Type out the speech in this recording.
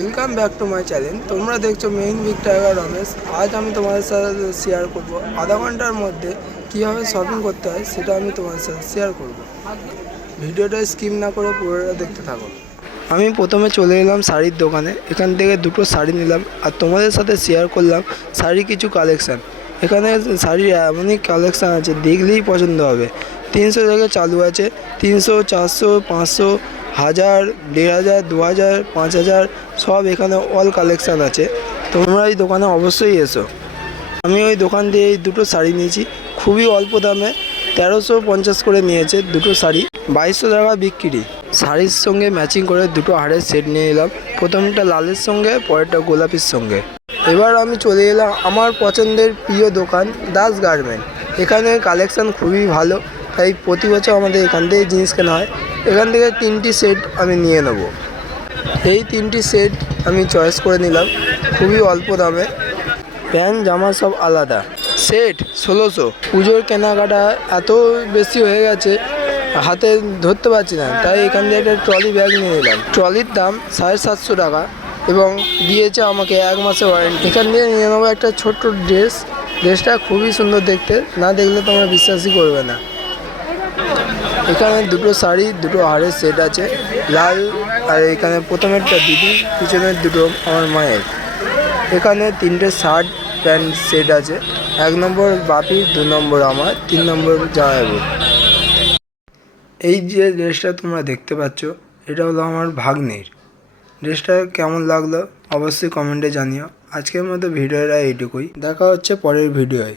Welcome back to my channel তোমরা দেখছ main big tiger Ramesh আজ আমি তোমাদের সাথে শেয়ার করব আধা ঘণ্টার মধ্যে কীভাবে শপিং করতে হয় সেটা আমি তোমাদের সাথে শেয়ার করব। ভিডিওটা স্কিপ না করে পুরোটা দেখতে থাকো। আমি প্রথমে চলে এলাম শাড়ির দোকানে। এখান থেকে দুটো শাড়ি নিলাম আর তোমাদের সাথে শেয়ার করলাম শাড়ি কিছু কালেকশান এখানে শাড়ির এমনই কালেকশান আছে, দেখলেই পছন্দ হবে। তিনশো থেকে চালু আছে। তিনশো, চারশো, পাঁচশো হাজার, দেড় হাজার, দু হাজার, পাঁচ হাজার, সব এখানে অল কালেকশান আছে। তোমরা এই দোকানে অবশ্যই এসো। আমি ওই দোকান দিয়ে এই দুটো শাড়ি নিয়েছি। খুবই অল্প দামে, তেরোশো পঞ্চাশ করে নিয়েছে দুটো শাড়ি, বাইশশো টাকা বিক্রি। শাড়ির সঙ্গে ম্যাচিং করে দুটো হাড়ের সেট নিয়ে এলাম। প্রথমটা লালের সঙ্গে, পরেরটা গোলাপির সঙ্গে। এবার আমি চলে এলাম আমার পছন্দের প্রিয় দোকান দাস গার্মেন্ট। এখানে কালেকশান খুবই ভালো। তাই প্রতি বছর আমাদের এখান থেকে জিনিস কেনা হয়। এখান থেকে তিনটি সেট আমি নিয়ে নেব। এই তিনটি সেট আমি চয়েস করে নিলাম, খুবই অল্প দামে। প্যান্ট, জামা সব আলাদা। সেট ষোলোশো। পুজোর কেনাকাটা এত বেশি হয়ে গেছে, হাতে ধরতে পারছি না। তাই এখান থেকে একটা ট্রলি ব্যাগ নিয়ে নিলাম। ট্রলির দাম সাড়ে সাতশো টাকা এবং দিয়েছে আমাকে এক মাসের ওয়ারেন্টি। এখান থেকে নিয়ে নেব একটা ছোট্ট ড্রেস। ড্রেসটা খুবই সুন্দর দেখতে। না দেখলে তোমরা বিশ্বাসই করবে না। এখানে দুটো শাড়ি, দুটো হারের সেট আছে, লাল আর এখানে প্রথমেরটা দিদি পিছনের দুটো আমার মায়ের। এখানে তিনটে শার্ট প্যান্ট সেট আছে, এক নম্বর বাপি, দু নম্বর আমার, তিন নম্বর জামাইবু এই যে ড্রেসটা তোমরা দেখতে পাচ্ছ, এটা হলো আমার ভাগ্নের। ড্রেসটা কেমন লাগল অবশ্যই কমেন্টে জানিও। আজকের মতো ভিডিওটা এইটুকুই। দেখা হচ্ছে পরের ভিডিওয়।